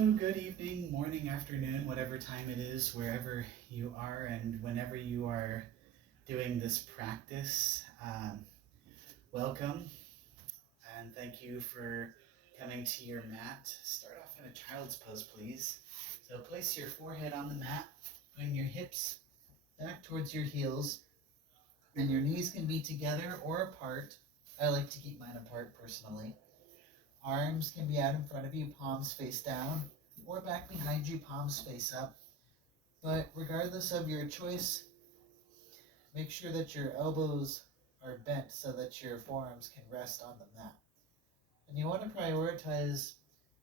afternoon, good evening, morning, afternoon, whatever time it is, wherever you are, and whenever you are doing this practice. Welcome, and thank you for coming to your mat. Start off in a child's pose, please. So place your forehead on the mat, bring your hips back towards your heels, and your knees can be together or apart. I like to keep mine apart personally. Arms can be out in front of you, palms face down, or back behind you, palms face up. But regardless of your choice, make sure that your elbows are bent so that your forearms can rest on the mat. And you want to prioritize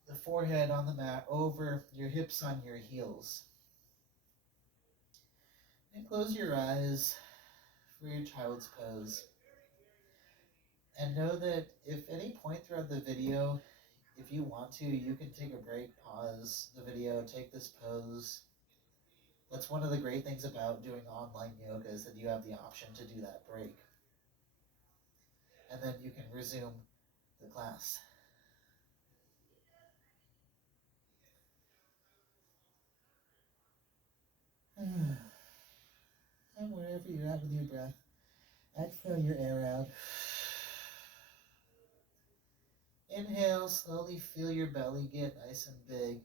the forehead on the mat over your hips on your heels. And close your eyes for your child's pose. And know that if any point throughout the video, if you want to, you can take a break, pause the video, take this pose. That's one of the great things about doing online yoga is that you have the option to do that break. And then you can resume the class. And wherever you're at with your breath, exhale your air out. Inhale, slowly feel your belly get nice and big.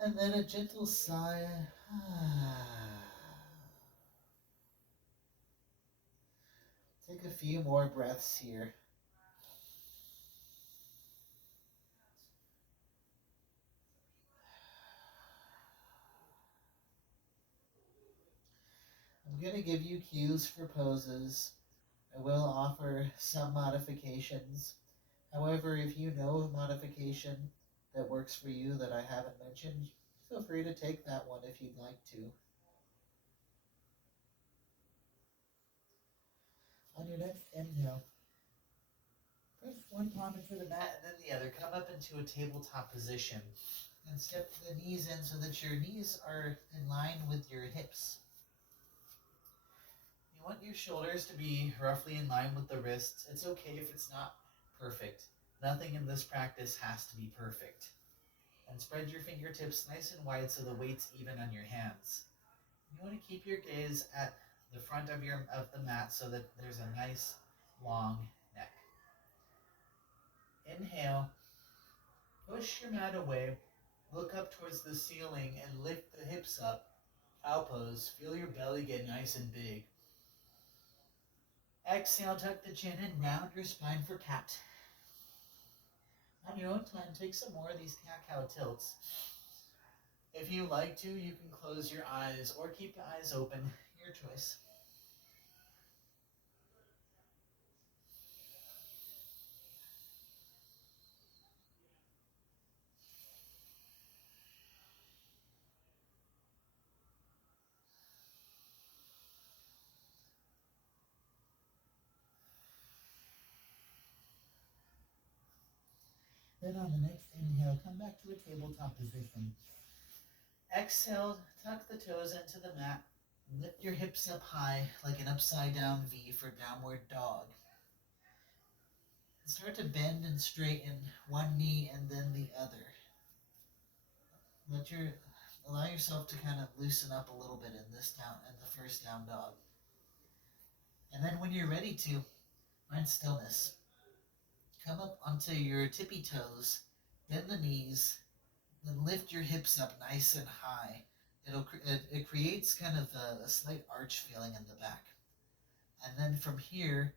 And then a gentle sigh. Take a few more breaths here. I'm going to give you cues for poses. I will offer some modifications. However, if you know a modification that works for you that I haven't mentioned, feel free to take that one if you'd like to. On your next inhale, press one palm into the mat and then the other. Come up into a tabletop position and step the knees in so that your knees are in line with your hips. You want your shoulders to be roughly in line with the wrists. It's okay if it's not perfect. Nothing in this practice has to be perfect. And spread your fingertips nice and wide so the weight's even on your hands. You want to keep your gaze at the front of the mat so that there's a nice long neck. Inhale, push your mat away, look up towards the ceiling and lift the hips up. Cow pose, feel your belly get nice and big. Exhale, tuck the chin and round your spine for cat. On your own time, take some more of these cat-cow tilts. If you like to, you can close your eyes or keep the eyes open, your choice. Then on the next inhale, come back to a tabletop position. Exhale, tuck the toes into the mat. Lift your hips up high like an upside down V for downward dog. Start to bend and straighten one knee and then the other. Allow yourself to kind of loosen up a little bit in the first down dog. And then when you're ready to, find stillness. Come up onto your tippy toes, bend the knees, then lift your hips up nice and high. It creates kind of a slight arch feeling in the back. And then from here,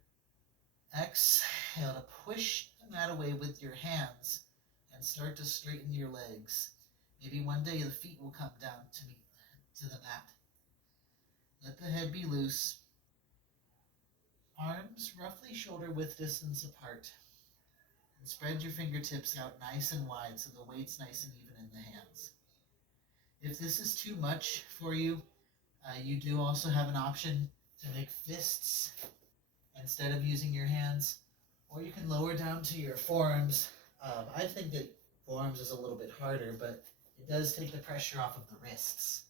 exhale to push the mat away with your hands and start to straighten your legs. Maybe one day the feet will come down to the mat. Let the head be loose. Arms roughly shoulder width distance apart. And spread your fingertips out nice and wide so the weight's nice and even in the hands. If this is too much for you, you do also have an option to make fists instead of using your hands, or you can lower down to your forearms. I think that forearms is a little bit harder, but it does take the pressure off of the wrists.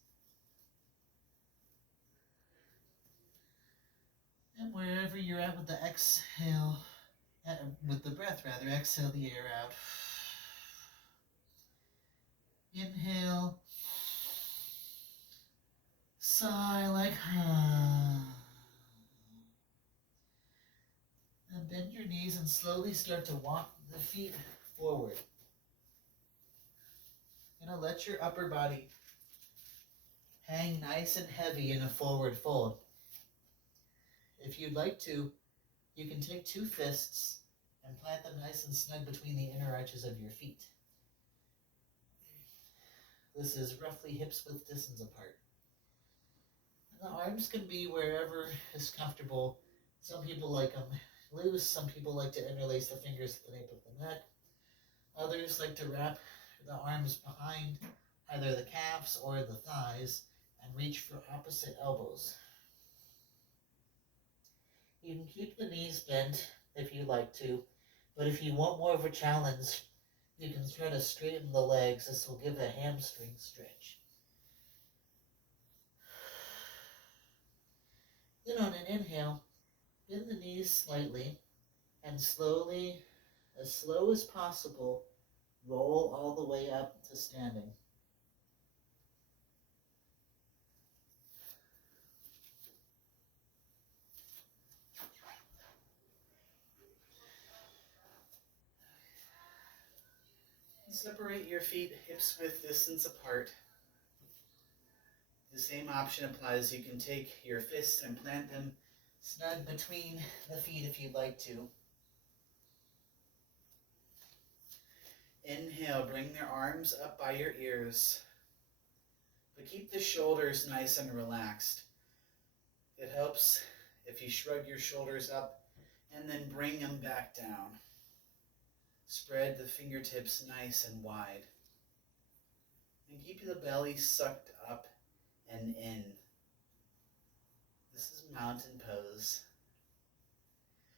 And wherever you're at with the exhale, with the breath rather, exhale the air out. Inhale. Sigh like and bend your knees and slowly start to walk the feet forward. Let your upper body hang nice and heavy in a forward fold. If you'd like to, you can take 2 fists and plant them nice and snug between the inner arches of your feet. This is roughly hips width distance apart. And the arms can be wherever is comfortable. Some people like them loose, some people like to interlace the fingers at the nape of the neck. Others like to wrap the arms behind either the calves or the thighs and reach for opposite elbows. You can keep the knees bent if you like to, but if you want more of a challenge, you can try to straighten the legs. This will give a hamstring stretch. Then on an inhale, bend the knees slightly and slowly, as slow as possible, roll all the way up to standing. Separate your feet hips width distance apart. The same option applies. You can take your fists and plant them snug between the feet if you'd like to. Inhale, bring their arms up by your ears, but keep the shoulders nice and relaxed. It helps if you shrug your shoulders up and then bring them back down. Spread the fingertips nice and wide. And keep the belly sucked up and in. This is mountain pose.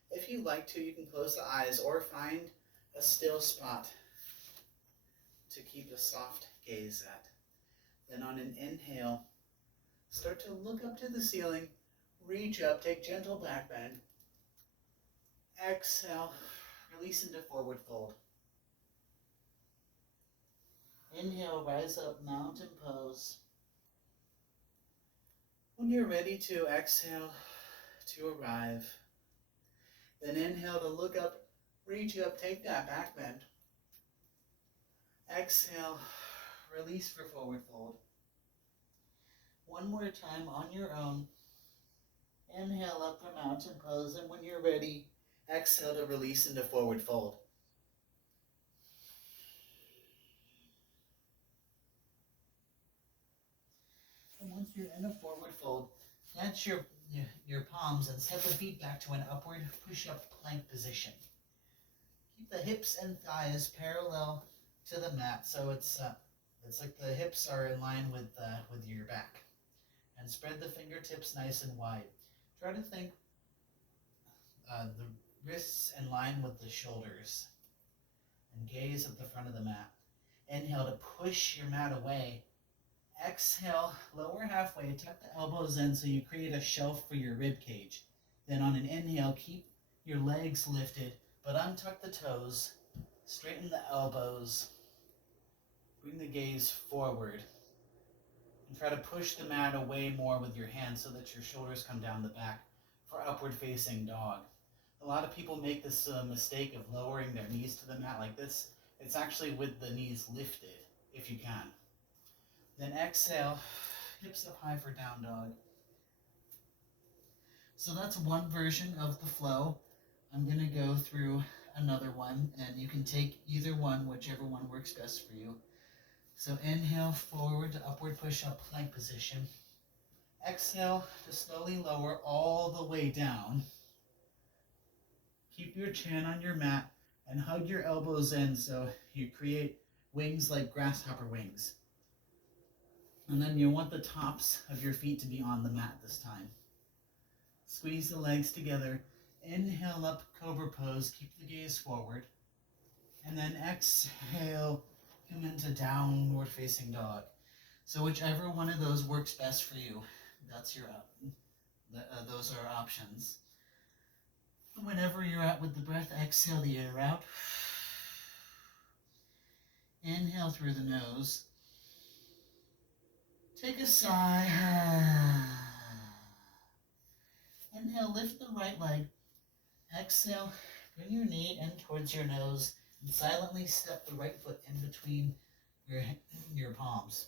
If you like to, you can close the eyes or find a still spot to keep a soft gaze at. Then on an inhale, start to look up to the ceiling, reach up, take gentle back bend. Exhale, release into forward fold. Inhale, rise up, mountain pose. When you're ready to exhale to arrive, then inhale to look up, reach up, take that back bend. Exhale, release for forward fold. One more time on your own. Inhale up for mountain pose, and when you're ready, exhale to release into forward fold. And once you're in a forward fold, plant your palms and step the feet back to an upward push-up plank position. Keep the hips and thighs parallel to the mat, so it's like the hips are in line with your back. And spread the fingertips nice and wide. Try to think the wrists in line with the shoulders. And gaze at the front of the mat. Inhale to push your mat away. Exhale, lower halfway, tuck the elbows in so you create a shelf for your rib cage. Then on an inhale, keep your legs lifted, but untuck the toes, straighten the elbows, bring the gaze forward, and try to push the mat away more with your hands so that your shoulders come down the back for upward facing dog. A lot of people make this mistake of lowering their knees to the mat like this. It's actually with the knees lifted, if you can. Then exhale, hips up high for down dog. So that's one version of the flow. I'm going to go through another one, and you can take either one, whichever one works best for you. So inhale forward to upward push-up plank position. Exhale to slowly lower all the way down. Keep your chin on your mat and hug your elbows in so you create wings like grasshopper wings. And then you want the tops of your feet to be on the mat this time. Squeeze the legs together. Inhale up, cobra pose. Keep the gaze forward. And then exhale, come into downward facing dog. So whichever one of those works best for you, that's your those are options. Whenever you're at with the breath, exhale the air out. Inhale through the nose. Take a sigh. Inhale, lift the right leg. Exhale, bring your knee in towards your nose and silently step the right foot in between your palms.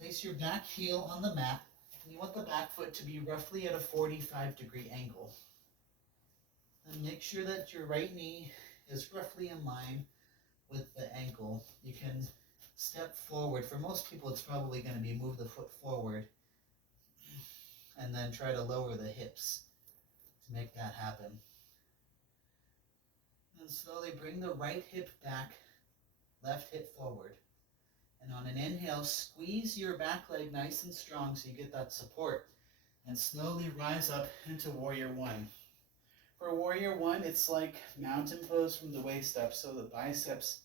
Place your back heel on the mat. And you want the back foot to be roughly at a 45-degree angle. And make sure that your right knee is roughly in line with the ankle. You can step forward. For most people, it's probably going to be move the foot forward and then try to lower the hips to make that happen. And slowly bring the right hip back, left hip forward. And on an inhale, squeeze your back leg nice and strong so you get that support. And slowly rise up into Warrior One. For Warrior One, it's like mountain pose from the waist up, so the biceps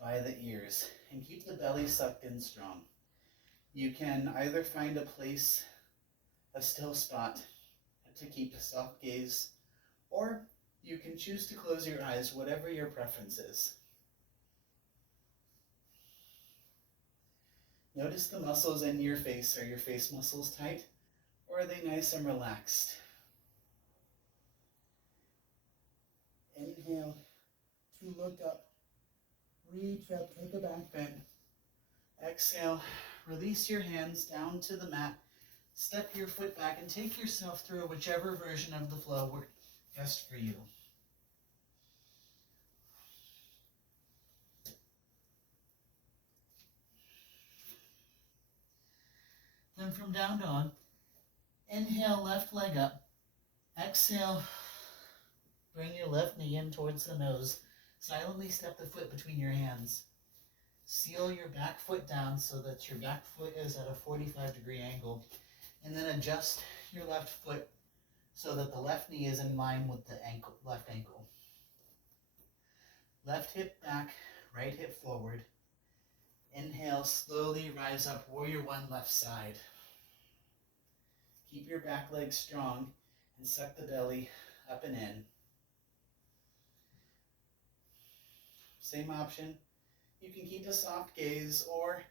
by the ears. And keep the belly sucked in strong. You can either find a place, a still spot, to keep a soft gaze, or you can choose to close your eyes, whatever your preference is. Notice the muscles in your face. Are your face muscles tight, or are they nice and relaxed? Inhale to look up. Reach up, take a back bend. Exhale, release your hands down to the mat. Step your foot back and take yourself through whichever version of the flow worked best for you. Then from down dog, inhale, left leg up. Exhale, bring your left knee in towards the nose. Silently step the foot between your hands. Seal your back foot down so that your back foot is at a 45-degree angle. And then adjust your left foot so that the left knee is in line with the left ankle. Left hip back, right hip forward. Inhale, slowly rise up, Warrior One, left side. Keep your back leg strong and suck the belly up and in. Same option. You can keep a soft gaze or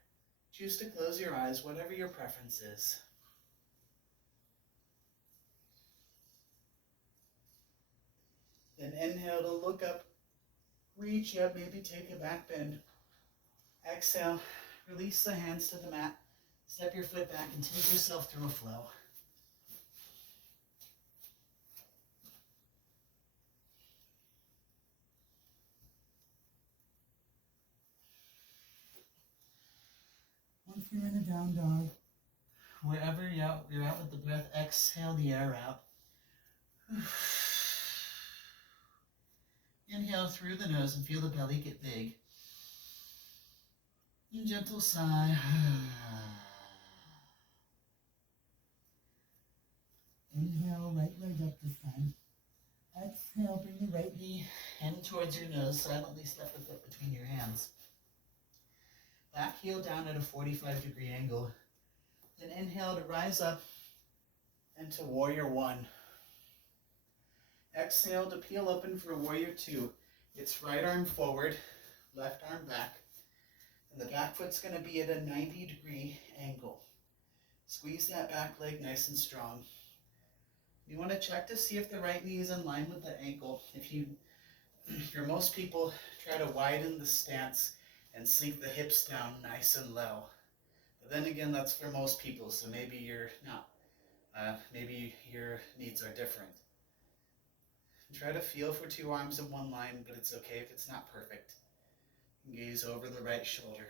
choose to close your eyes, whatever your preference is. Then inhale to look up, reach up, maybe take a back bend. Exhale, release the hands to the mat, step your foot back and take yourself through a flow. Once you're in a down dog, wherever you're out with the breath, exhale the air out. Inhale through the nose and feel the belly get big. And gentle sigh. Inhale, right leg up this time. Exhale, bring the right knee in towards your nose. Silently step the foot between your hands. Back heel down at a 45-degree angle. Then inhale to rise up into Warrior One. Exhale to peel open for Warrior Two. It's right arm forward, left arm back. And the back foot's going to be at a 90-degree angle. Squeeze that back leg nice and strong. You want to check to see if the right knee is in line with the ankle. For most people, try to widen the stance and sink the hips down nice and low. But then again, that's for most people, so maybe you're not. Maybe your needs are different. Try to feel for two arms in one line, but it's okay if it's not perfect. Gaze over the right shoulder.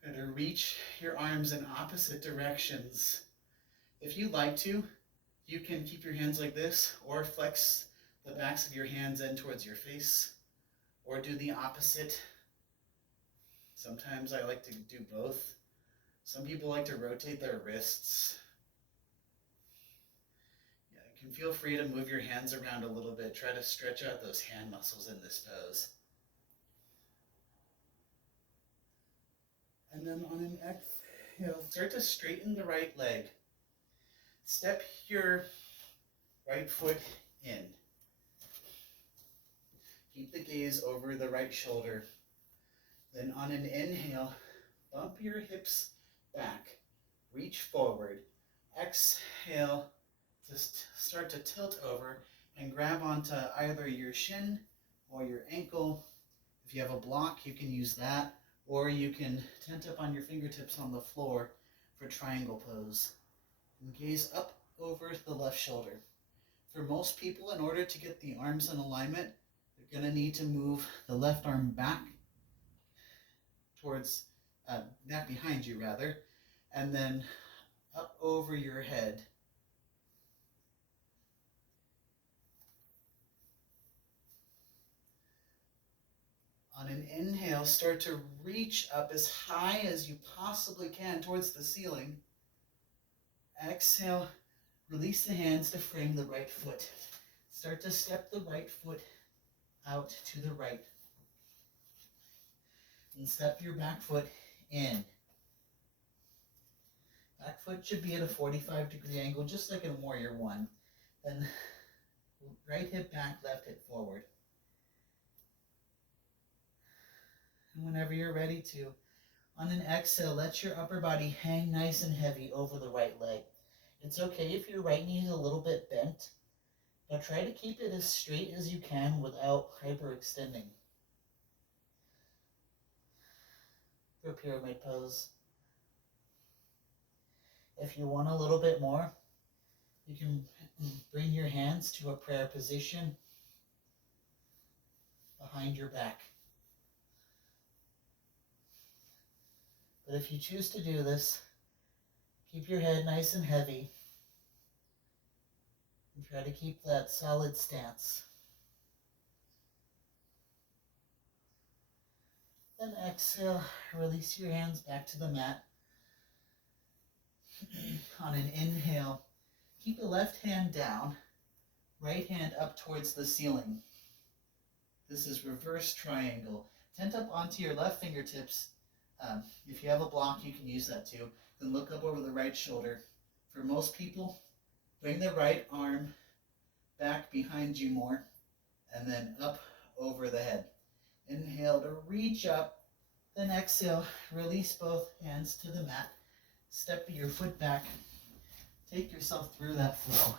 Try to reach your arms in opposite directions. If you'd like to, you can keep your hands like this, or flex the backs of your hands in towards your face, or do the opposite. Sometimes I like to do both. Some people like to rotate their wrists. Yeah, you can feel free to move your hands around a little bit. Try to stretch out those hand muscles in this pose. And then on an exhale, start to straighten the right leg. Step your right foot in. Keep the gaze over the right shoulder. Then on an inhale, bump your hips back. Reach forward. Exhale, just start to tilt over and grab onto either your shin or your ankle. If you have a block, you can use that, or you can tent up on your fingertips on the floor for triangle pose. And gaze up over the left shoulder. For most people, in order to get the arms in alignment, you're going to need to move the left arm back towards, back behind you rather, and then up over your head. On an inhale, start to reach up as high as you possibly can towards the ceiling. Exhale, release the hands to frame the right foot. Start to step the right foot out to the right. And step your back foot in. Back foot should be at a 45-degree angle, just like in Warrior One. Then right hip back, left hip forward. And whenever you're ready to, on an exhale, let your upper body hang nice and heavy over the right leg. It's okay if your right knee is a little bit bent, but try to keep it as straight as you can without hyperextending. For pyramid pose. If you want a little bit more, you can bring your hands to a prayer position behind your back. But if you choose to do this, keep your head nice and heavy and try to keep that solid stance. Then exhale, release your hands back to the mat. On an inhale, keep the left hand down, right hand up towards the ceiling. This is reverse triangle. Tent up onto your left fingertips. If you have a block, you can use that too. Then look up over the right shoulder. For most people, bring the right arm back behind you more, and then up over the head. Inhale to reach up, then exhale, release both hands to the mat. Step your foot back. Take yourself through that flow.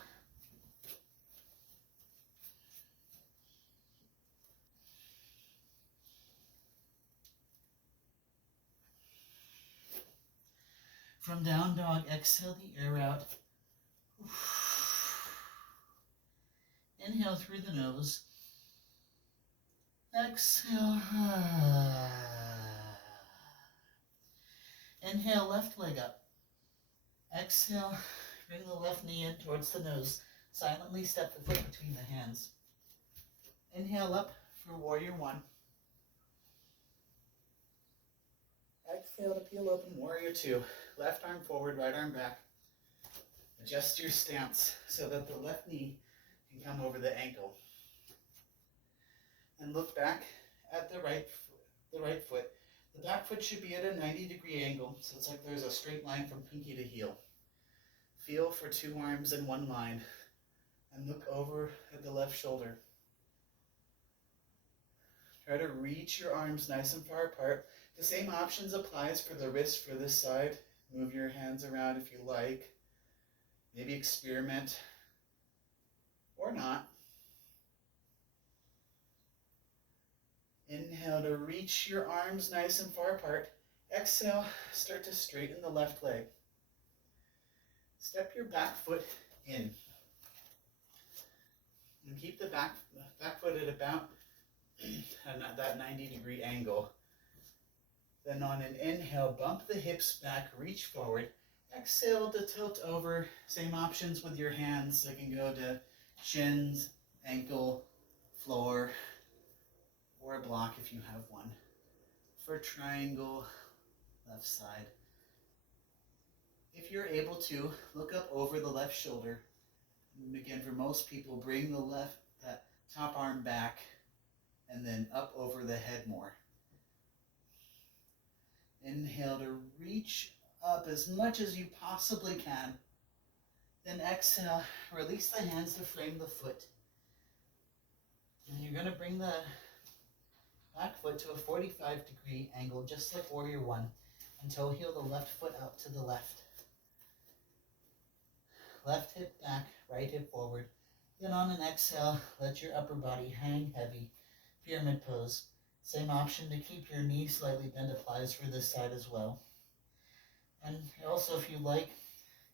From down dog, exhale the air out. Inhale through the nose. Exhale. Inhale, left leg up. Exhale, bring the left knee in towards the nose. Silently step the foot between the hands. Inhale up for Warrior One. Exhale to peel open Warrior Two. Left arm forward, right arm back. Adjust your stance so that the left knee can come over the ankle. And look back at the right foot. The back foot should be at a 90-degree angle, so it's like there's a straight line from pinky to heel. Feel for two arms in one line, and look over at the left shoulder. Try to reach your arms nice and far apart. The same options applies for the wrist for this side. Move your hands around if you like. Maybe experiment, or not. Inhale to reach your arms nice and far apart. Exhale, start to straighten the left leg. Step your back foot in. And keep the back foot at about that 90-degree angle. Then on an inhale, bump the hips back, reach forward. Exhale to tilt over. Same options with your hands. They can go to shins, ankle, floor, or a block if you have one. For triangle, left side. If you're able to, look up over the left shoulder. And again, for most people, bring that top arm back and then up over the head more. Inhale to reach up as much as you possibly can. Then exhale, release the hands to frame the foot. And you're going to bring the back foot to a 45-degree angle, just like Warrior One, and toe heel the left foot out to the left. Left hip back, right hip forward. Then on an exhale, let your upper body hang heavy. Pyramid pose. Same option to keep your knee slightly bent applies for this side as well. And also, if you like,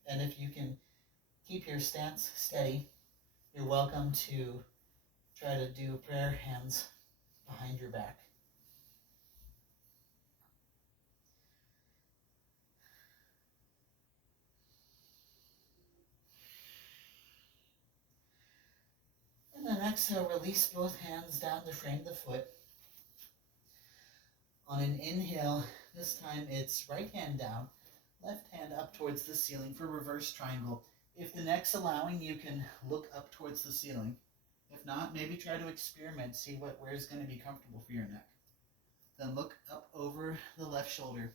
and if you can keep your stance steady, you're welcome to try to do prayer hands behind your back. And then exhale, release both hands down to frame the foot. On an inhale, this time it's right hand down, left hand up towards the ceiling for reverse triangle. If the neck's allowing, you can look up towards the ceiling. If not, maybe try to experiment, see where's going to be comfortable for your neck. Then look up over the left shoulder.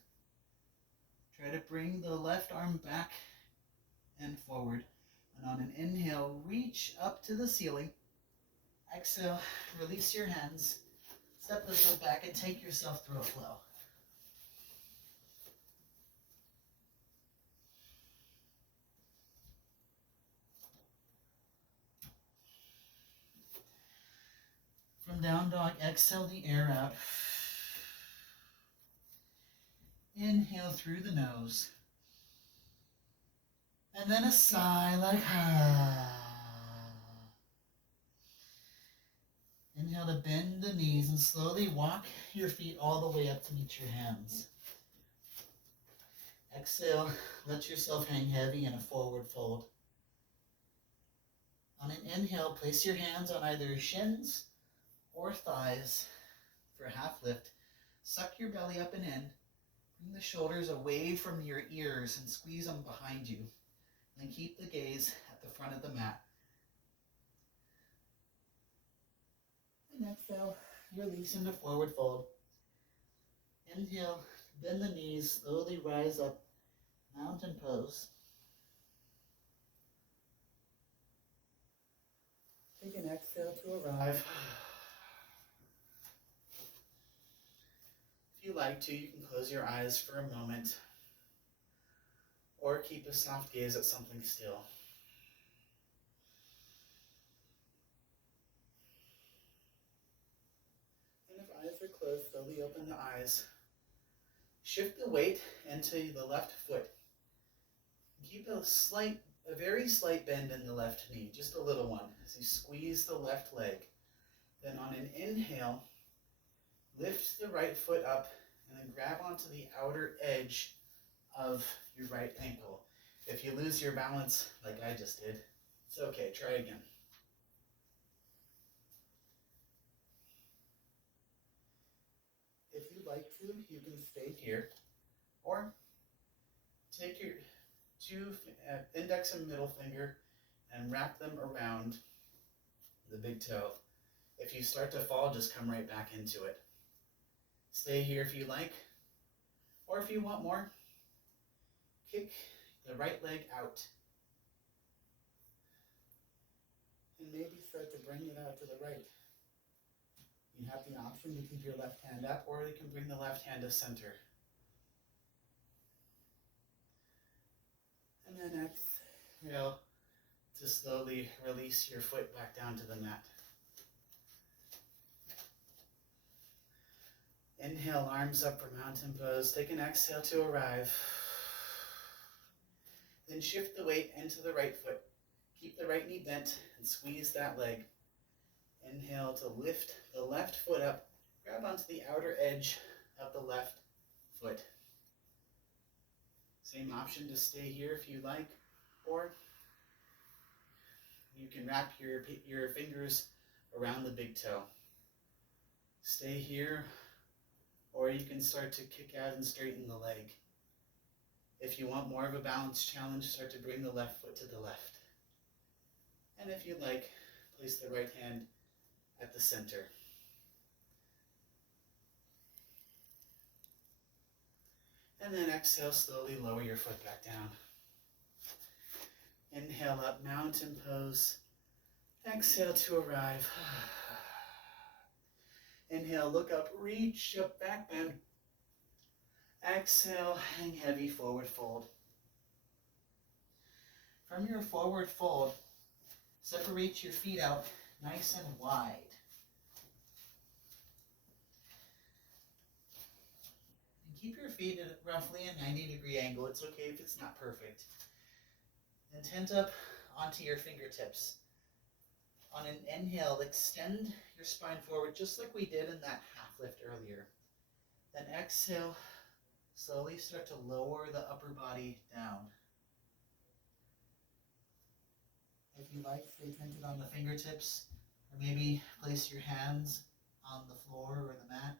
Try to bring the left arm back and forward. And on an inhale, reach up to the ceiling. Exhale, release your hands. Step the foot back and take yourself through a flow. From down dog, exhale the air out. Inhale through the nose. And then a sigh like ah. Inhale to bend the knees and slowly walk your feet all the way up to meet your hands. Exhale, let yourself hang heavy in a forward fold. On an inhale, place your hands on either shins or thighs for a half lift. Suck your belly up and in. Bring the shoulders away from your ears and squeeze them behind you. Then keep the gaze at the front of the mat. And exhale, release into forward fold. Inhale, bend the knees, slowly rise up, mountain pose. Take an exhale to arrive. If you like to, you can close your eyes for a moment or keep a soft gaze at something still. And if eyes are closed, slowly open the eyes. Shift the weight into the left foot. Keep a very slight bend in the left knee, just a little one, as you squeeze the left leg. Then on an inhale, lift the right foot up and then grab onto the outer edge of your right ankle. If you lose your balance, like I just did, it's okay, try again. If you'd like to, you can stay here, or take your two index and middle finger and wrap them around the big toe. If you start to fall, just come right back into it. Stay here if you like, or if you want more, kick the right leg out. And maybe start to bring it out to the right. You have the option to keep your left hand up, or you can bring the left hand to center. And then exhale to slowly release your foot back down to the mat. Inhale, arms up for mountain pose. Take an exhale to arrive. Then shift the weight into the right foot. Keep the right knee bent and squeeze that leg. Inhale to lift the left foot up. Grab onto the outer edge of the left foot. Same option to stay here if you like, or you can wrap your fingers around the big toe. Stay here, or you can start to kick out and straighten the leg. If you want more of a balance challenge, start to bring the left foot to the left. And if you like, place the right hand at the center. And then exhale, slowly lower your foot back down. Inhale up, mountain pose. Exhale to arrive. Inhale, look up, reach up, back bend. Exhale, hang heavy, forward fold. From your forward fold, separate your feet out nice and wide. And keep your feet at roughly a 90-degree angle. It's okay if it's not perfect. And tent up onto your fingertips. On an inhale, extend your spine forward just like we did in that half lift earlier. Then exhale, slowly start to lower the upper body down. If you like, stay tented on the fingertips, or maybe place your hands on the floor or the mat.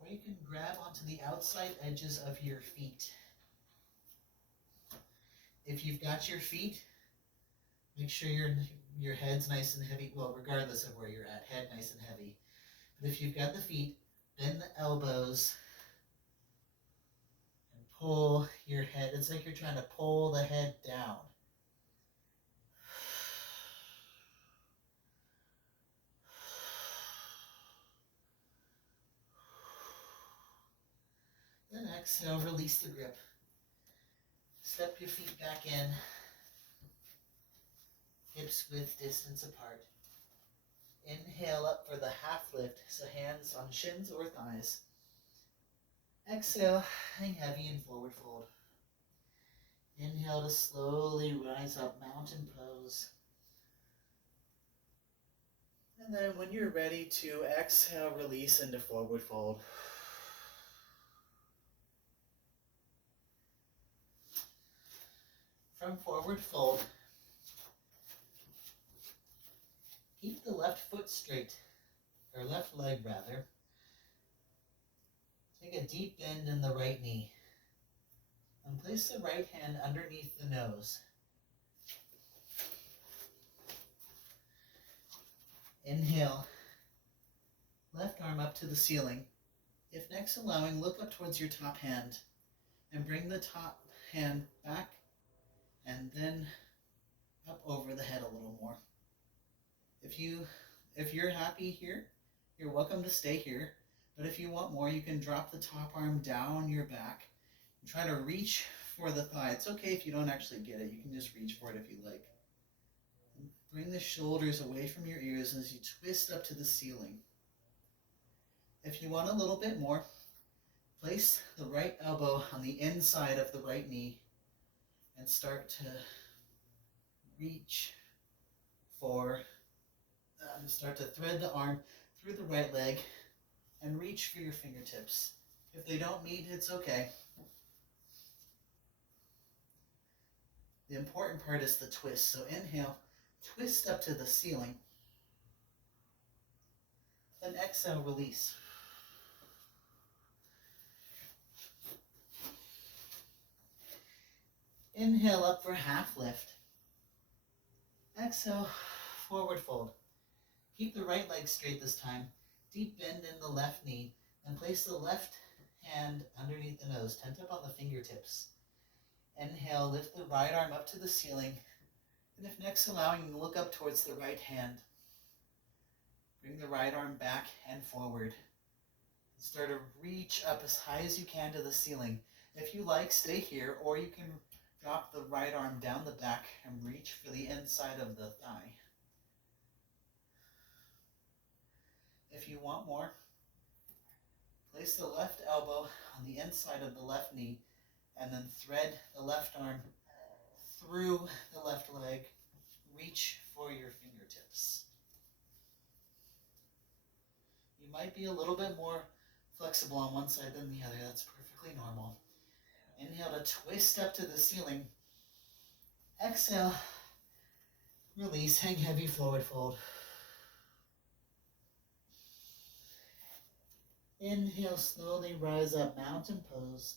Or you can grab onto the outside edges of your feet. If you've got your feet, make sure your head's nice and heavy. Well, regardless of where you're at, head nice and heavy. But if you've got the feet, bend the elbows and pull your head. It's like you're trying to pull the head down. Then exhale, release the grip. Step your feet back in. Hips width distance apart. Inhale up for the half lift, so hands on shins or thighs. Exhale, hang heavy and forward fold. Inhale to slowly rise up, mountain pose. And then when you're ready to exhale, release into forward fold. From forward fold, keep the left foot straight, or left leg rather. Take a deep bend in the right knee. And place the right hand underneath the nose. Inhale, left arm up to the ceiling. If next allowing, look up towards your top hand and bring the top hand back and then up over the head a little more. If you're happy here, you're welcome to stay here. But if you want more, you can drop the top arm down your back and try to reach for the thigh. It's okay if you don't actually get it. You can just reach for it if you like. And bring the shoulders away from your ears as you twist up to the ceiling. If you want a little bit more, place the right elbow on the inside of the right knee and start to reach for, start to thread the arm through the right leg and reach for your fingertips. If they don't meet, it's okay. The important part is the twist. So inhale, twist up to the ceiling. Then exhale, release. Inhale up for half lift. Exhale, forward fold. Keep the right leg straight this time. Deep bend in the left knee. And place the left hand underneath the nose. Tent up on the fingertips. Inhale, lift the right arm up to the ceiling. And if next allowing, look up towards the right hand. Bring the right arm back and forward. Start to reach up as high as you can to the ceiling. If you like, stay here, or you can drop the right arm down the back and reach for the inside of the thigh. If you want more, place the left elbow on the inside of the left knee and then thread the left arm through the left leg. Reach for your fingertips. You might be a little bit more flexible on one side than the other. That's perfectly normal. Inhale to twist up to the ceiling. Exhale, release, hang heavy, forward fold. Inhale, slowly rise up, mountain pose.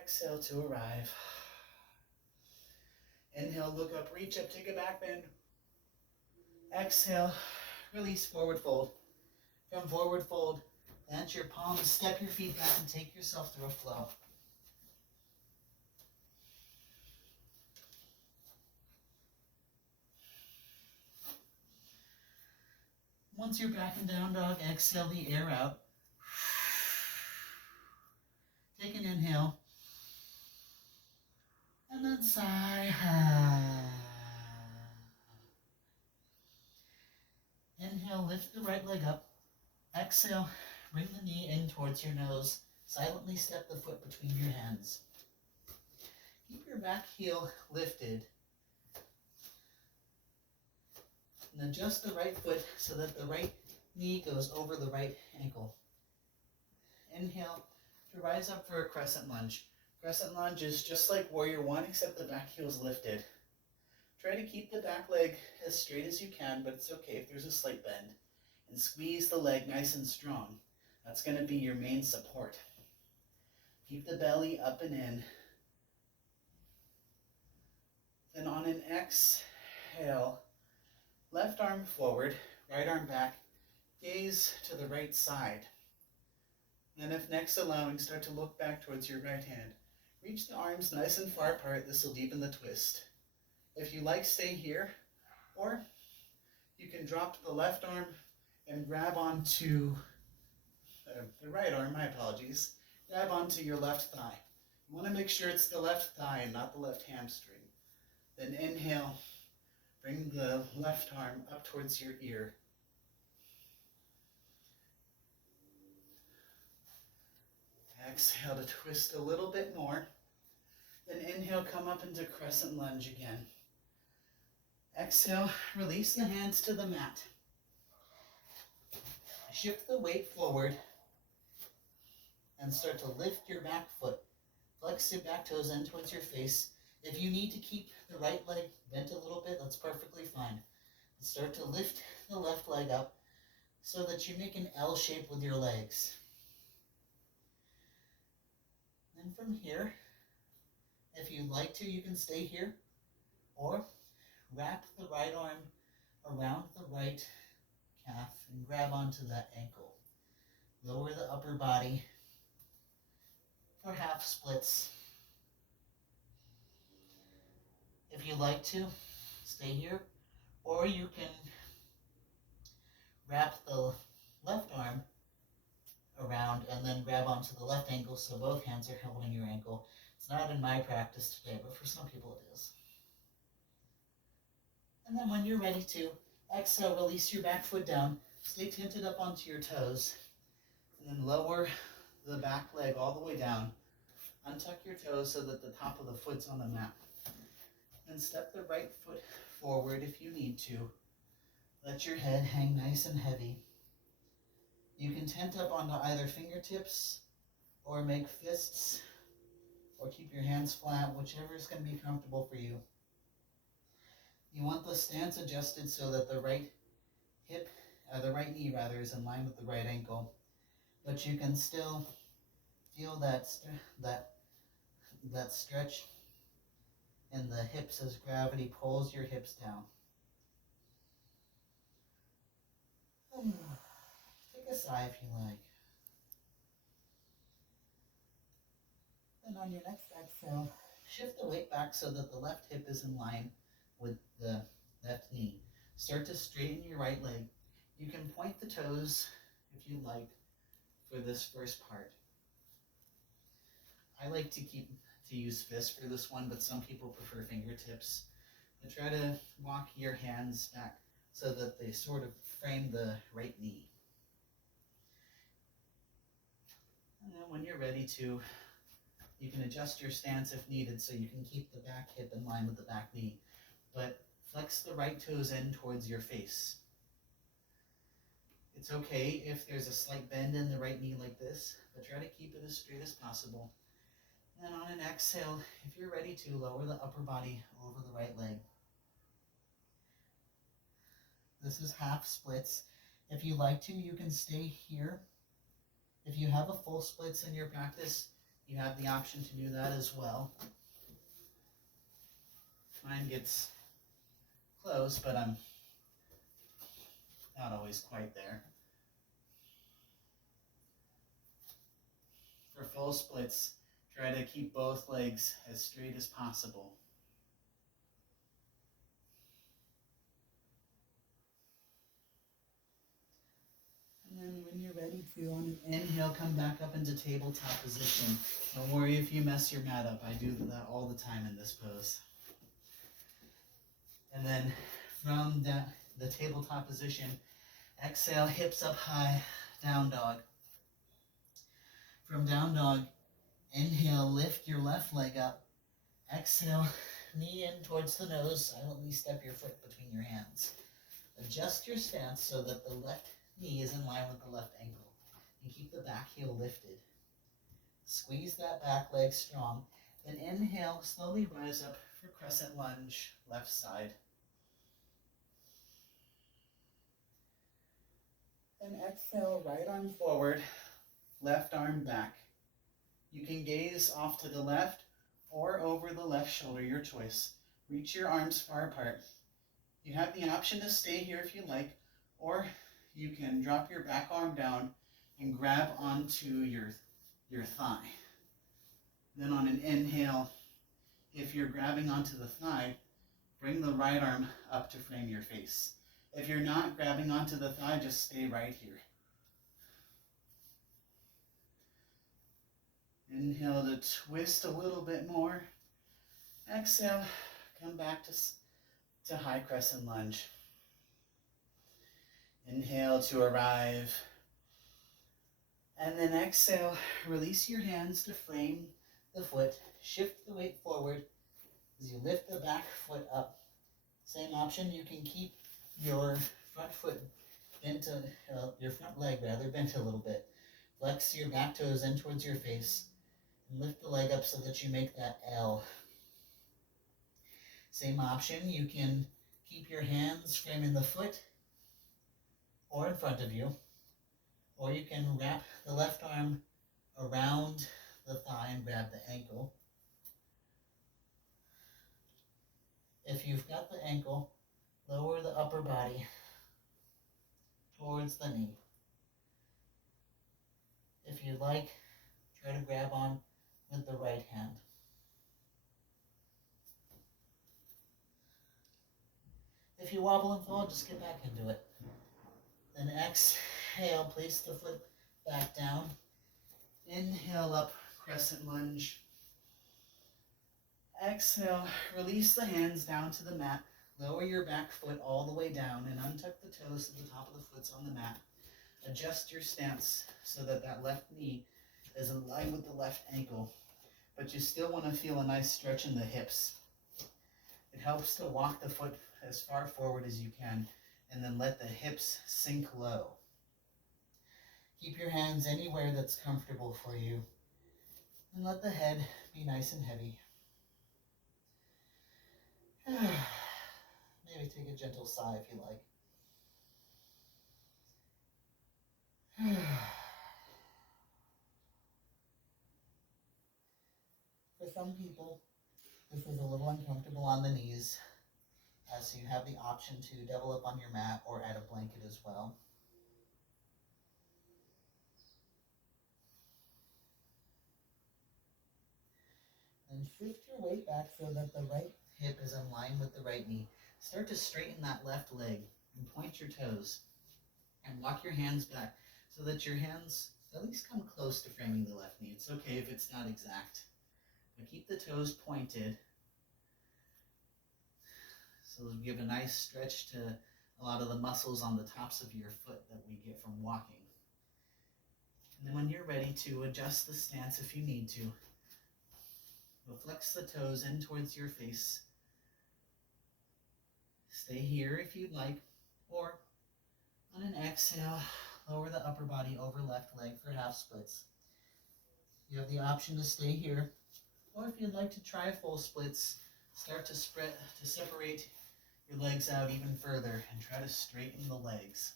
Exhale to arrive. Inhale, look up, reach up, take a back bend. Exhale, release, forward fold. From forward fold, plant your palms, step your feet back, and take yourself through a flow. Once you're back in down dog, exhale the air out. Take an inhale. And then sigh. Inhale, lift the right leg up. Exhale, bring the knee in towards your nose. Silently step the foot between your hands. Keep your back heel lifted. And adjust the right foot so that the right knee goes over the right ankle. Inhale to rise up for a crescent lunge. Crescent lunge is just like warrior one, except the back heel is lifted. Try to keep the back leg as straight as you can, but it's okay if there's a slight bend. And squeeze the leg nice and strong. That's going to be your main support. Keep the belly up and in. Then on an exhale, left arm forward, right arm back, gaze to the right side. And if next allowing, start to look back towards your right hand. Reach the arms nice and far apart. This will deepen the twist. If you like, stay here, or you can drop the left arm and grab onto the right arm, my apologies. Grab onto your left thigh. You want to make sure it's the left thigh and not the left hamstring. Then inhale, bring the left arm up towards your ear. Exhale to twist a little bit more. Then inhale, come up into crescent lunge again. Exhale, release the hands to the mat. Shift the weight forward and start to lift your back foot. Flex your back toes in towards your face. If you need to keep the right leg bent a little bit, that's perfectly fine. Start to lift the left leg up so that you make an L shape with your legs. Then from here, if you'd like to, you can stay here, or wrap the right arm around the right calf and grab onto that ankle. Lower the upper body for half splits. If you'd like to, stay here, or you can wrap the left arm around and then grab onto the left ankle so both hands are holding your ankle. It's not in my practice today, but for some people it is. And then when you're ready to, exhale, release your back foot down. Stay tented up onto your toes. And then lower the back leg all the way down. Untuck your toes so that the top of the foot's on the mat. Then step the right foot forward if you need to. Let your head hang nice and heavy. You can tent up onto either fingertips or make fists or keep your hands flat, whichever is going to be comfortable for you. You want the stance adjusted so that the right knee is in line with the right ankle, but you can still feel that stretch in the hips as gravity pulls your hips down. Take a sigh if you like. Then on your next exhale, shift the weight back so that the left hip is in line with the left knee. Start to straighten your right leg. You can point the toes if you like for this first part. I like to use fists for this one, but some people prefer fingertips. And try to walk your hands back so that they sort of frame the right knee. And then when you're ready to, you can adjust your stance if needed so you can keep the back hip in line with the back knee. But flex the right toes in towards your face. It's okay if there's a slight bend in the right knee like this, but try to keep it as straight as possible. And on an exhale, if you're ready to, lower the upper body over the right leg. This is half splits. If you like to, you can stay here. If you have a full splits in your practice, you have the option to do that as well. Mine gets close, but I'm not always quite there. For full splits, try to keep both legs as straight as possible. you want to inhale, come back up into tabletop position. Don't worry if you mess your mat up. I do that all the time in this pose. And then from the tabletop position, exhale, hips up high, down dog. From down dog, inhale, lift your left leg up. Exhale, knee in towards the nose. Silently step your foot between your hands. Adjust your stance so that the left knee is in line with the left ankle. And keep the back heel lifted. Squeeze that back leg strong. Then inhale, slowly rise up for crescent lunge, left side. Then exhale, right arm forward, left arm back. You can gaze off to the left or over the left shoulder, your choice. Reach your arms far apart. You have the option to stay here if you like, or you can drop your back arm down and grab onto your thigh. Then on an inhale, if you're grabbing onto the thigh, bring the right arm up to frame your face. If you're not grabbing onto the thigh, just stay right here. Inhale to twist a little bit more. Exhale, come back to high crescent lunge. Inhale to arrive. And then exhale, release your hands to frame the foot. Shift the weight forward as you lift the back foot up. Same option, you can keep your front foot bent, your front leg rather, bent a little bit. Flex your back toes in towards your face and lift the leg up so that you make that L. Same option, you can keep your hands framing the foot or in front of you, or you can wrap the left arm around the thigh and grab the ankle. If you've got the ankle, lower the upper body towards the knee. If you like, try to grab on with the right hand. If you wobble and fall, just get back into it. Then exhale, place the foot back down. Inhale up, crescent lunge. Exhale, release the hands down to the mat. Lower your back foot all the way down and untuck the toes to the top of the foot's on the mat. Adjust your stance so that that left knee is in line with the left ankle, but you still want to feel a nice stretch in the hips. It helps to walk the foot as far forward as you can and then let the hips sink low. Keep your hands anywhere that's comfortable for you and let the head be nice and heavy. Maybe take a gentle sigh if you like. For some people, this is a little uncomfortable on the knees, so you have the option to double up on your mat or add a blanket as well. Then shift your weight back so that the right hip is in line with the right knee. Start to straighten that left leg and point your toes and walk your hands back so that your hands at least come close to framing the left knee. It's okay if it's not exact, but keep the toes pointed so you give a nice stretch to a lot of the muscles on the tops of your foot that we get from walking. And then when you're ready to adjust the stance if you need to, we'll flex the toes in towards your face. Stay here if you'd like, or on an exhale, lower the upper body over left leg for half splits. You have the option to stay here, or if you'd like to try full splits, start to separate your legs out even further and try to straighten the legs.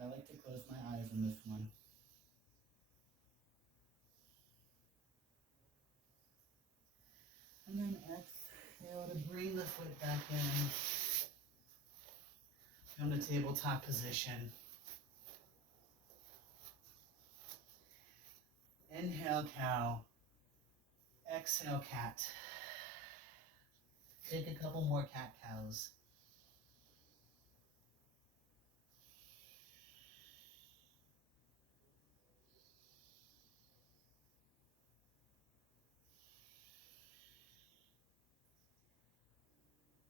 I like to close my eyes in this one. And then exhale to bring the foot back in. Come to tabletop position. Inhale, cow. Exhale, cat. Take a couple more cat-cows.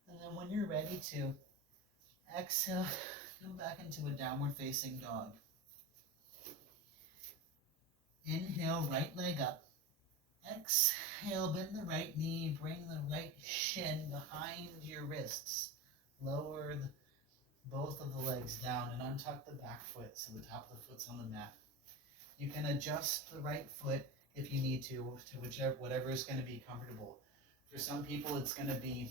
And then when you're ready to exhale, come back into a downward facing dog. Inhale, right leg up. Exhale, bend the right knee, bring the right shin behind your wrists. Lower both of the legs down and untuck the back foot so the top of the foot's on the mat. You can adjust the right foot if you need to whatever is going to be comfortable. For some people, it's going to be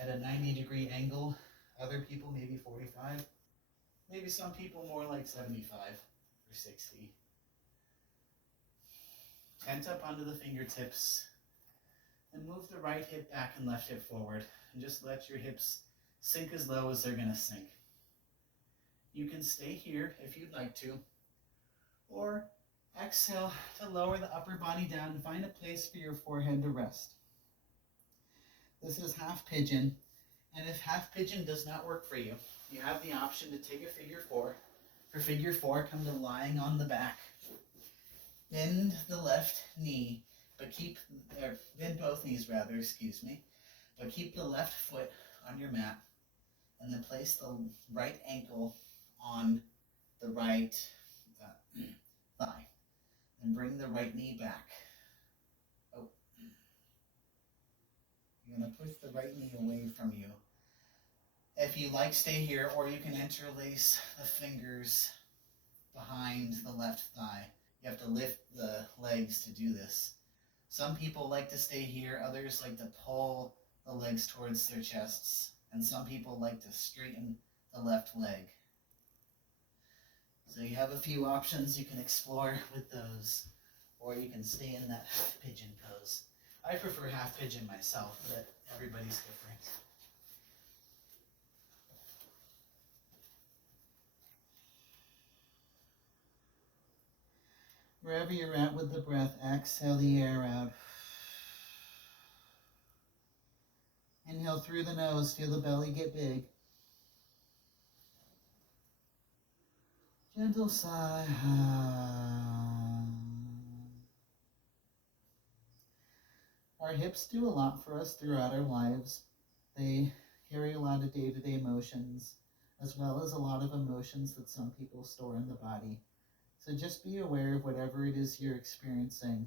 at a 90-degree angle. Other people, maybe 45. Maybe some people more like 75 or 60. Tent up onto the fingertips and move the right hip back and left hip forward. And just let your hips sink as low as they're going to sink. You can stay here if you'd like to, or exhale to lower the upper body down and find a place for your forehead to rest. This is half pigeon, and if half pigeon does not work for you, you have the option to take a figure four. For figure four, come to lying on the back. Bend the left knee, but bend both knees rather, but keep the left foot on your mat, and then place the right ankle on the right thigh, and bring the right knee back. Oh, you're going to push the right knee away from you. If you like, stay here, or you can interlace the fingers behind the left thigh. You have to lift the legs to do this. Some people like to stay here, others like to pull the legs towards their chests, and some people like to straighten the left leg. So you have a few options you can explore with those, or you can stay in that half pigeon pose. I prefer half pigeon myself, but everybody's different. Wherever you're at with the breath, exhale the air out. Inhale through the nose, feel the belly get big. Gentle sigh. Our hips do a lot for us throughout our lives. They carry a lot of day-to-day emotions, as well as a lot of emotions that some people store in the body. So just be aware of whatever it is you're experiencing,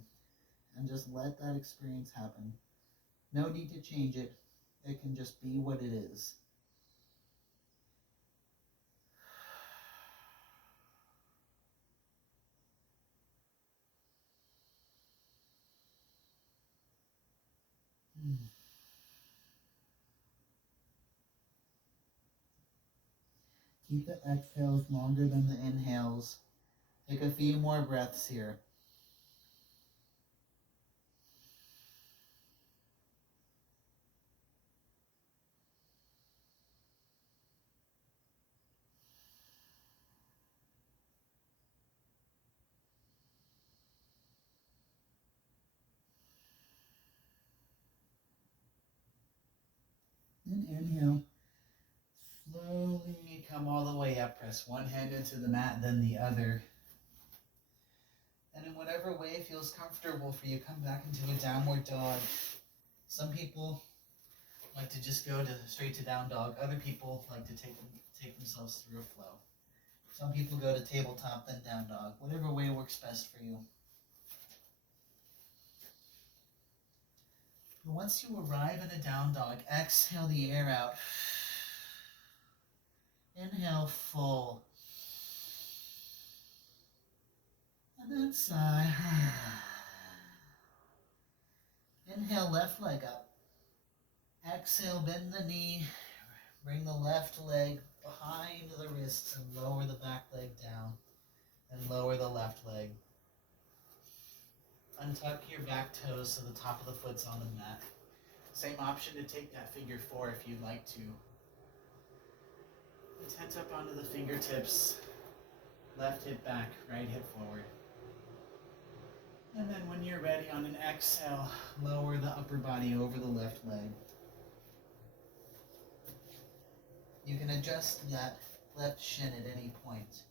and just let that experience happen. No need to change it. It can just be what it is. Keep the exhales longer than the inhales. Take a few more breaths here. And inhale. Slowly come all the way up. Press one hand into the mat, then the other. And in whatever way feels comfortable for you, come back into a downward dog. Some people like to just go straight to down dog. Other people like to take themselves through a flow. Some people go to tabletop, then down dog. Whatever way works best for you. But once you arrive in a down dog, exhale the air out. Inhale full. And then sigh. Inhale, left leg up. Exhale, bend the knee. Bring the left leg behind the wrists and lower the back leg down. And lower the left leg. Untuck your back toes so the top of the foot's on the mat. Same option to take that figure four if you'd like to. Tent up onto the fingertips. Left hip back, right hip forward. And then when you're ready on an exhale, lower the upper body over the left leg. You can adjust that left shin at any point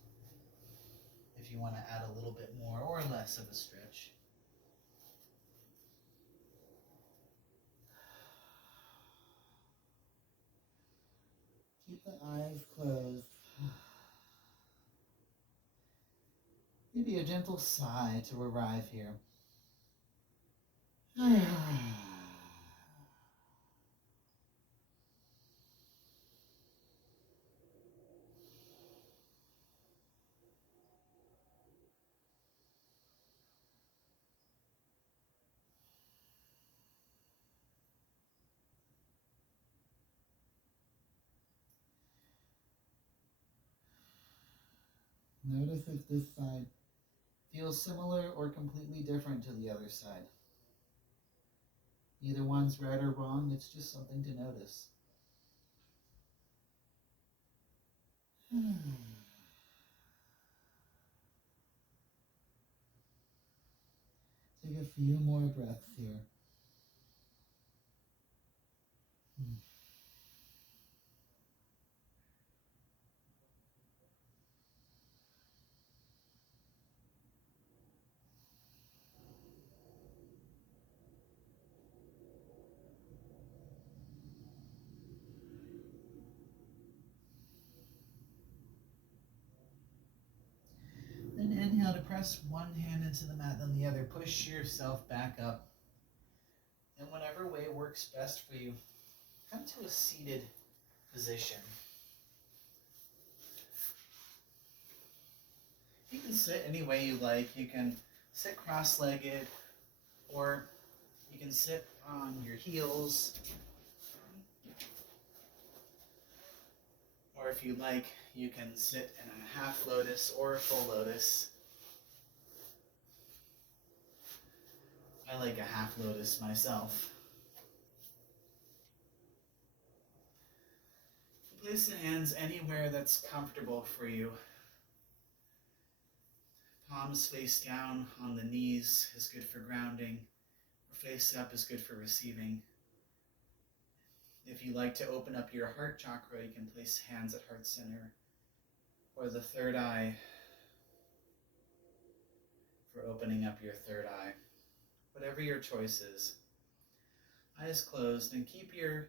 if you want to add a little bit more or less of a stretch. Keep the eyes closed. Maybe a gentle sigh to arrive here. Notice if this side feels similar or completely different to the other side. Neither one's right or wrong, it's just something to notice. Take a few more breaths here. Then inhale to press one hand into the mat, then the other. Push yourself back up. And whatever way works best for you, come to a seated position. You can sit any way you like. You can sit cross-legged, or you can sit on your heels. Or if you like, you can sit in a half lotus or a full lotus. I like a half lotus myself. Place the hands anywhere that's comfortable for you. Palms face down on the knees is good for grounding, or face up is good for receiving. If you like to open up your heart chakra, you can place hands at heart center or the third eye for opening up your third eye. Whatever your choice is. Eyes closed, and keep your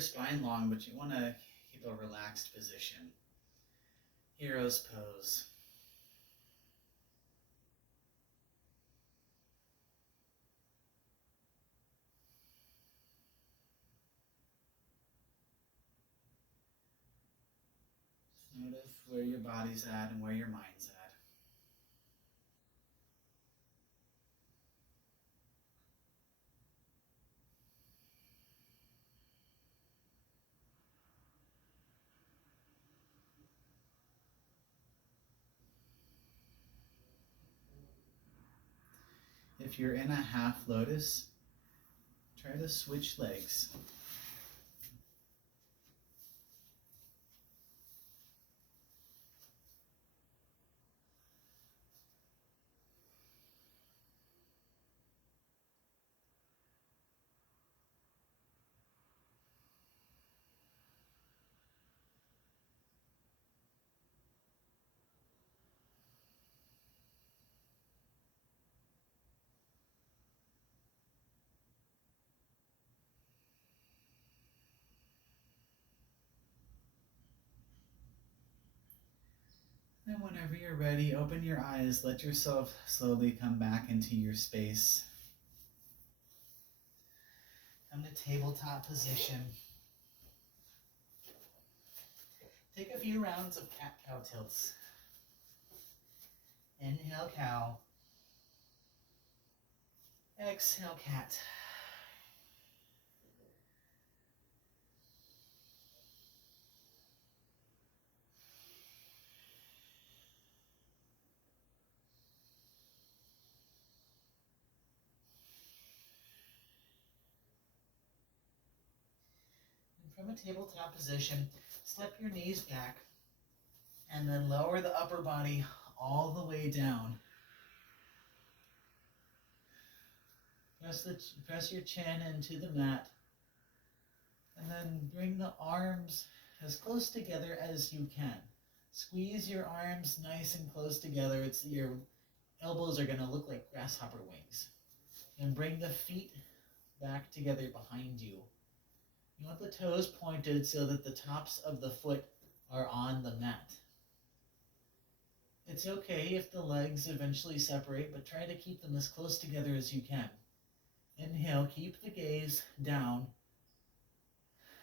spine long, but you want to keep a relaxed position. Hero's pose. Notice where your body's at and where your mind's at. If you're in a half lotus, try to switch legs. And whenever you're ready, open your eyes. Let yourself slowly come back into your space. Come to tabletop position. Take a few rounds of cat-cow tilts. Inhale, cow. Exhale, cat. From a tabletop position, step your knees back and then lower the upper body all the way down. Press your chin into the mat And then bring the arms as close together as you can. Squeeze your arms nice and close together. Your elbows are going to look like grasshopper wings. And bring the feet back together behind you. You want the toes pointed so that the tops of the foot are on the mat. It's okay if the legs eventually separate, but try to keep them as close together as you can. Inhale, keep the gaze down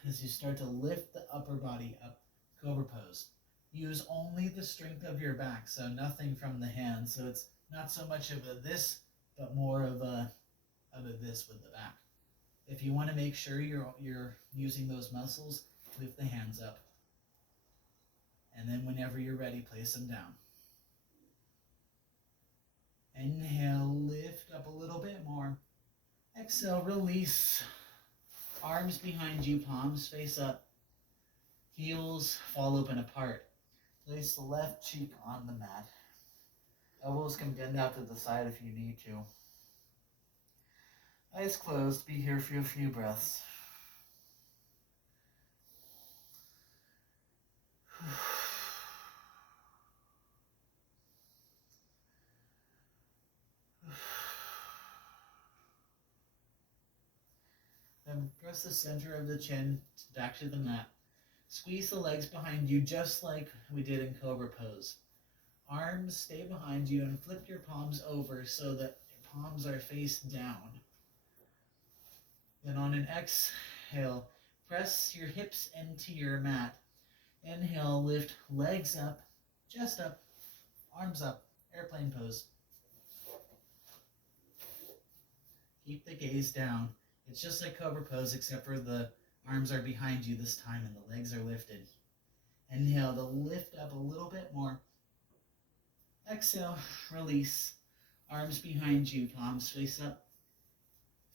as you start to lift the upper body up, cobra pose. Use only the strength of your back, so nothing from the hands. So it's not so much of a this, but more of a this with the back. If you want to make sure you're using those muscles, lift the hands up. And then whenever you're ready, place them down. Inhale, lift up a little bit more. Exhale, release. Arms behind you, palms face up. Heels fall open apart. Place the left cheek on the mat. Elbows can bend out to the side if you need to. Eyes closed, be here for a few breaths. Then press the center of the chin back to the mat. Squeeze the legs behind you just like we did in Cobra Pose. Arms stay behind you and flip your palms over so that your palms are face down. Then on an exhale, press your hips into your mat. Inhale, lift legs up, chest up, arms up, airplane pose. Keep the gaze down. It's just like Cobra Pose, except for the arms are behind you this time and the legs are lifted. Inhale to lift up a little bit more. Exhale, release. Arms behind you, palms face up.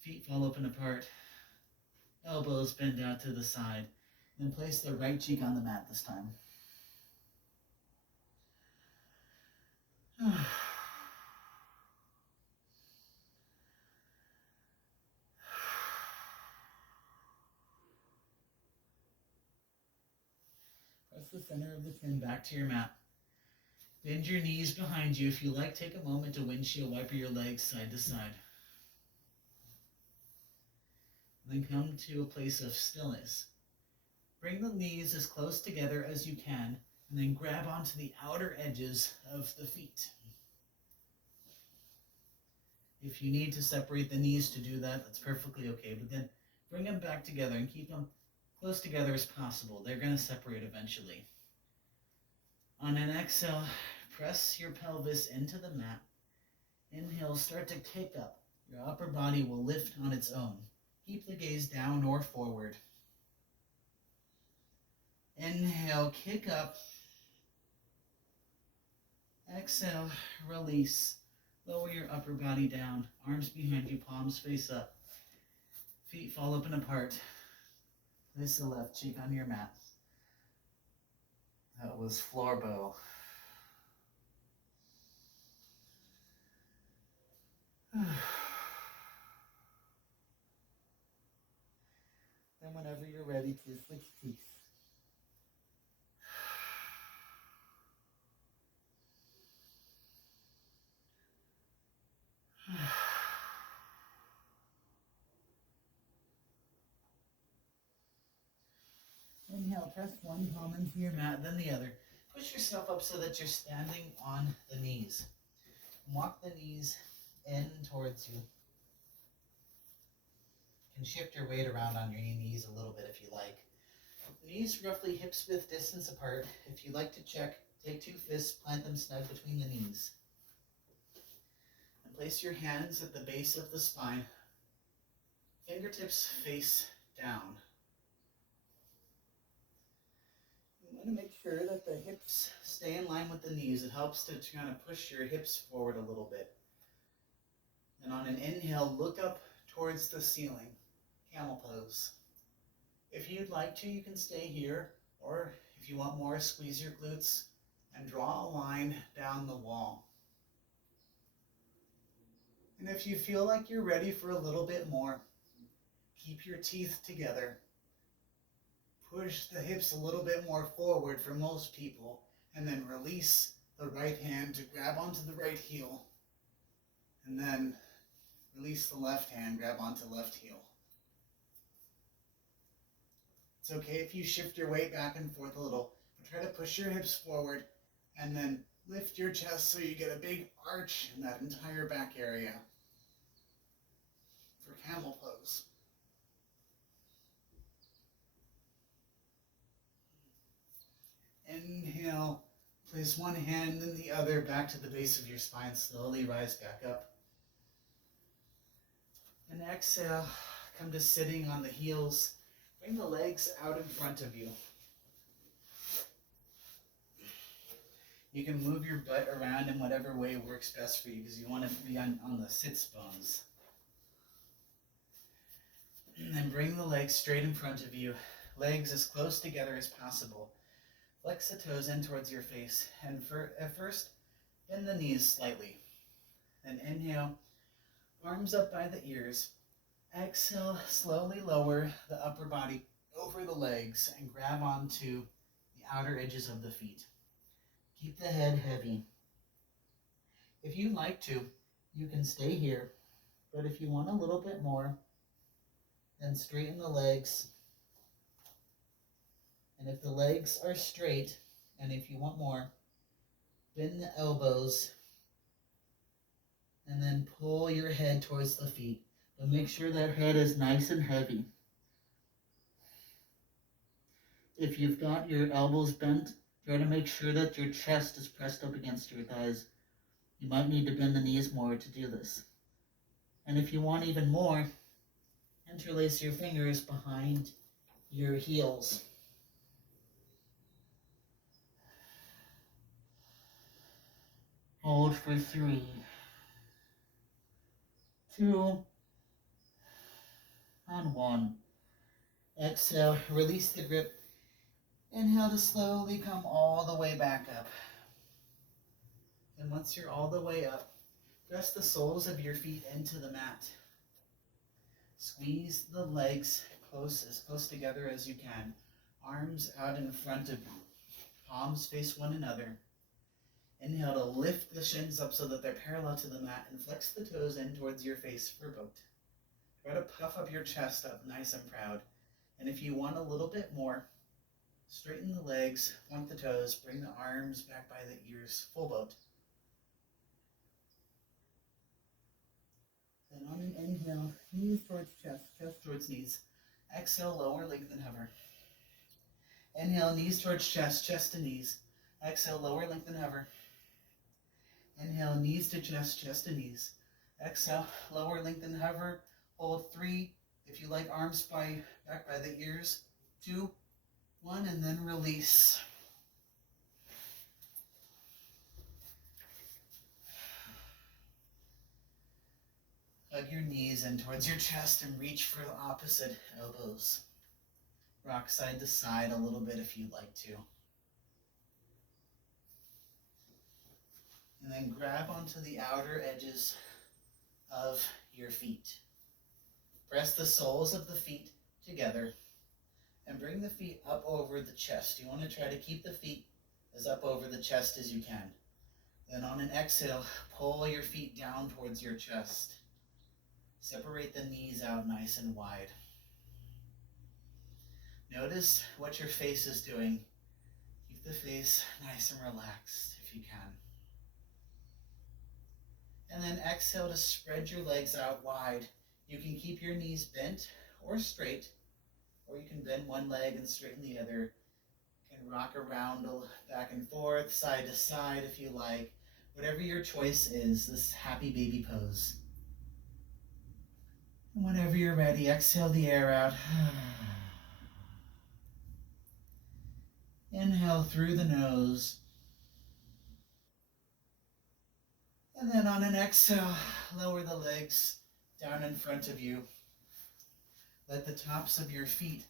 Feet fall open apart. Elbows bend out to the side. Then place the right cheek on the mat this time. Press the center of the chin back to your mat. Bend your knees behind you. If you like, take a moment to windshield wiper your legs side to side. Then come to a place of stillness. Bring the knees as close together as you can, and then grab onto the outer edges of the feet. If you need to separate the knees to do that, that's perfectly okay, but then bring them back together and keep them close together as possible. They're going to separate eventually. On an exhale, press your pelvis into the mat. Inhale, start to kick up. Your upper body will lift on its own. Keep the gaze down or forward. Inhale, kick up. Exhale, release. Lower your upper body down. Arms behind you, palms face up. Feet fall open apart. Place the left cheek on your mat. That was floor bow. Then whenever you're ready to switch cheeks. Inhale, press one palm into your mat, then the other. Push yourself up so that you're standing on the knees. Walk the knees in towards you. You can shift your weight around on your knees a little bit if you like. Knees roughly hip-width distance apart. If you like to check, take two fists, plant them snug between the knees. And place your hands at the base of the spine. Fingertips face down. You want to make sure that the hips stay in line with the knees. It helps to kind of push your hips forward a little bit. And on an inhale, look up towards the ceiling. Camel pose. If you'd like to, you can stay here, or if you want more, squeeze your glutes and draw a line down the wall. And if you feel like you're ready for a little bit more, keep your teeth together. push the hips a little bit more forward for most people, and then release the right hand to grab onto the right heel, and then release the left hand, grab onto left heel. It's okay if you shift your weight back and forth a little, but try to push your hips forward and then lift your chest so you get a big arch in that entire back area for camel pose. Inhale, place one hand and the other back to the base of your spine, slowly rise back up. And exhale, come to sitting on the heels. Bring the legs out in front of you. You can move your butt around in whatever way works best for you because you want to be on the sits bones. And then bring the legs straight in front of you, legs as close together as possible. Flex the toes in towards your face, and at first, bend the knees slightly. Then inhale, arms up by the ears. Exhale, slowly lower the upper body over the legs and grab onto the outer edges of the feet. Keep the head heavy. If you like to, you can stay here, but if you want a little bit more, then straighten the legs. And if the legs are straight, and if you want more, bend the elbows and then pull your head towards the feet. But make sure that head is nice and heavy. If you've got your elbows bent, try to make sure that your chest is pressed up against your thighs. You might need to bend the knees more to do this. And if you want even more, interlace your fingers behind your heels. Hold for 3, 2, and 1. Exhale, release the grip. Inhale to slowly come all the way back up. And once you're all the way up, press the soles of your feet into the mat. Squeeze the legs as close together as you can. Arms out in front of you. Palms face one another. Inhale to lift the shins up so that they're parallel to the mat and flex the toes in towards your face for boat. Try to puff up your chest up nice and proud. And if you want a little bit more, straighten the legs, point the toes, bring the arms back by the ears, full boat. Then on an inhale, knees towards chest, chest towards knees. Exhale, lower, lengthen, hover. Inhale, knees towards chest, chest to knees. Exhale, lower, lengthen, hover. Inhale, knees to chest, chest to knees. Exhale, lower, lengthen, hover. Hold 3. If you like, arms back by the ears. 2, 1, and then release. Hug your knees in towards your chest and reach for the opposite elbows. Rock side to side a little bit if you'd like to. And then grab onto the outer edges of your feet. Press the soles of the feet together and bring the feet up over the chest. You want to try to keep the feet as up over the chest as you can. Then on an exhale, pull your feet down towards your chest. Separate the knees out nice and wide. Notice what your face is doing. Keep the face nice and relaxed if you can. And then exhale to spread your legs out wide. You can keep your knees bent or straight, or you can bend one leg and straighten the other. You can rock around back and forth, side to side if you like. Whatever your choice is, this happy baby pose. And whenever you're ready, exhale the air out. Inhale through the nose. And then on an exhale, lower the legs down in front of you. Let the tops of your feet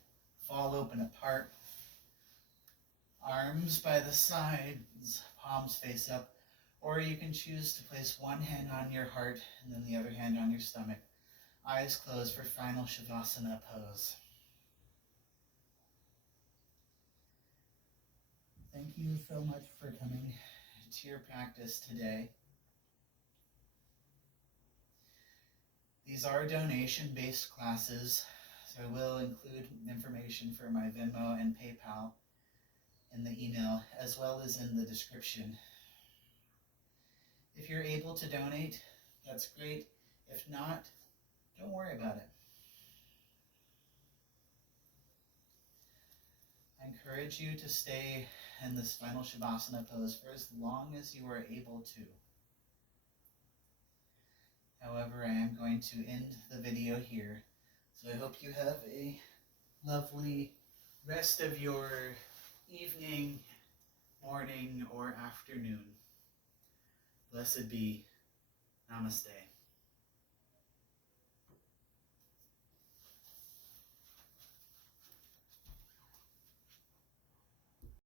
fall open apart. Arms by the sides, palms face up. Or you can choose to place one hand on your heart and then the other hand on your stomach. Eyes closed for final Shavasana pose. Thank you so much for coming to your practice today. These are donation-based classes, so I will include information for my Venmo and PayPal in the email, as well as in the description. If you're able to donate, that's great. If not, don't worry about it. I encourage you to stay in this final Shavasana pose for as long as you are able to. However, I am going to end the video here, so I hope you have a lovely rest of your evening, morning, or afternoon. Blessed be. Namaste.